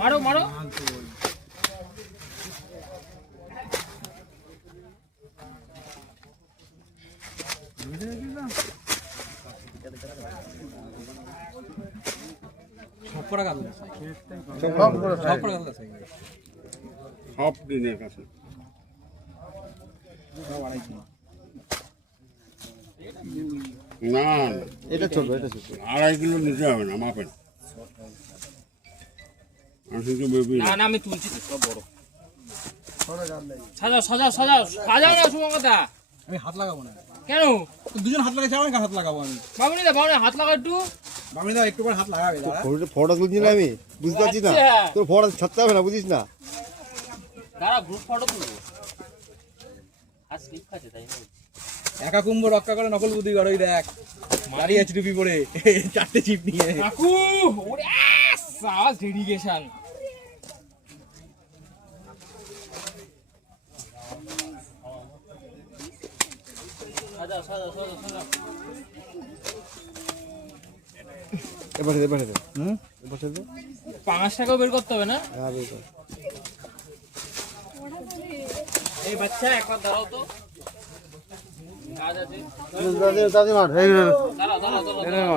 মারো মারো সব দিনের কাছে না এটা ছোট 2.5 কিলো নিতে হবে না মাপেন না না আমি তুলছি তো সব বড় সাজাও সাজাও সাজাও সাজাও না শুভঙ্করদা আমি হাত লাগাবো না কেন দুজন হাত লাগাচ্ছে আমার হাত লাগাবো আমি বাবুনি দা হাত লাগা একটু বামনি দা একটু পর হাত লাগাবে দাঁড়া ফটো তুলছি না আমি বুঝতে পারছি না তোর ফটো ছাড়তে হবে না বুঝিস না দাঁড়া গ্রুপ ফটো তুলবো আজ স্লিপ খাচ্ছে তাই না একা কুম্ভ রক্ষা করে নকল বুদ্ধি করো দেখ দাঁড়িয়ে আছে টুপি পরে 4টে চিপ নিয়ে কাকু ওরে সাজ ডেডিকেশন সাজাও সাজাও সাজাও সাজাও এবারে এবারে এবারে 5 টাকাও বের করতে হবে না হ্যাঁ বের কর এই বাচ্চা একবার দাঁড়াও তো কাজ আছে দাদি মার দাঁড়াও দাঁড়াও দাঁড়াও